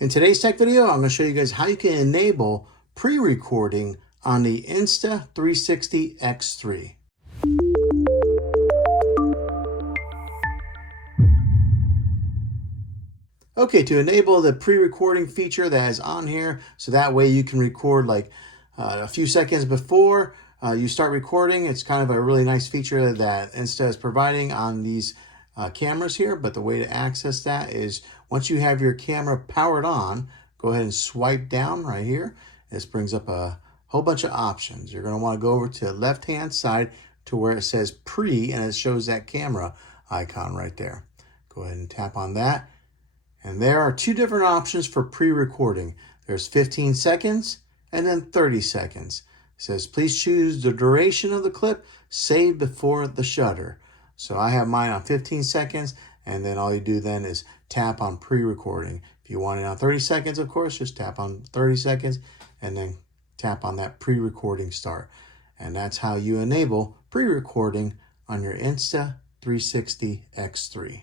In today's tech video, I'm going to show you guys how you can enable pre-recording on the Insta360 X3. Okay, to enable the pre-recording feature that is on here, so that way you can record like a few seconds before you start recording. It's kind of a really nice feature that Insta is providing on these cameras here, but the way to access that is once you have your camera powered on, go ahead and swipe down right here. This brings up a whole bunch of options. You're going to want to go over to the left-hand side to where it says pre, and it shows that camera icon right there. Go ahead and tap on that. And there are two different options for pre-recording. There's 15 seconds and then 30 seconds. It says, please choose the duration of the clip saved before the shutter. So I have mine on 15 seconds, and then all you do then is tap on pre-recording. If you want it on 30 seconds, of course, just tap on 30 seconds and then tap on that pre-recording start. And that's how you enable pre-recording on your Insta360 X3.